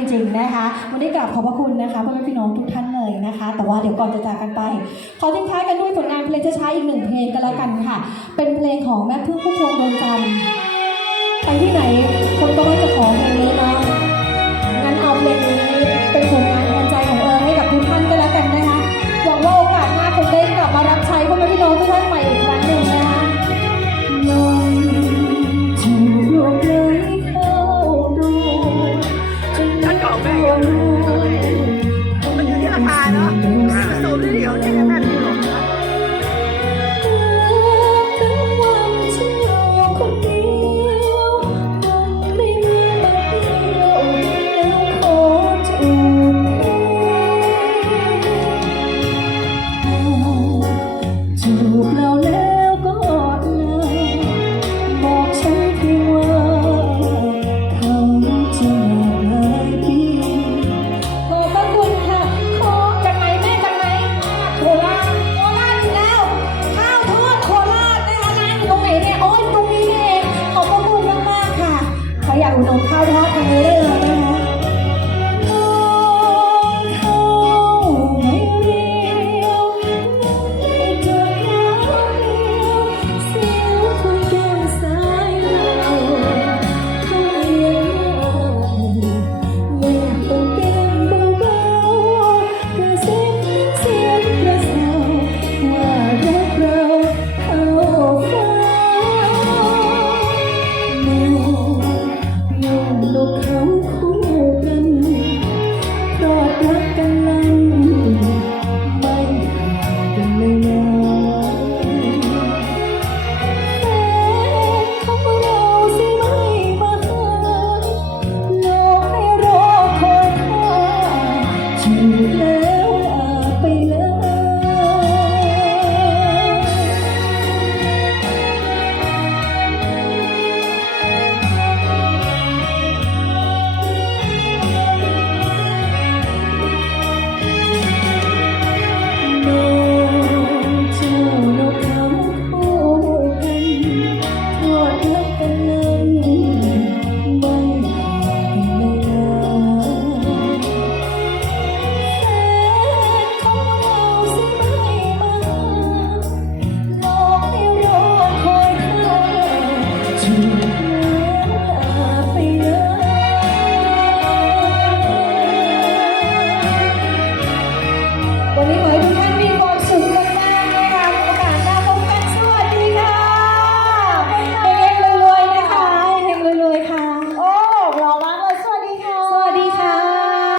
จริงๆนะคะ วันนี้กราบขอบพระคุณนะคะพ่อแม่พี่น้องทุกท่านเลยนะคะ แต่ว่าเดี๋ยวก่อนจะจากกันไป ขอทิ้งท้ายกันด้วยผลงานเพลงช้าๆอีกหนึ่งเพลงกันแล้วกันค่ะ เป็นเพลงของแม่พึ่งพุ่มพวงดวงจันทร์ ของข้าวทอดตรงนี้ได้เลยนะคะ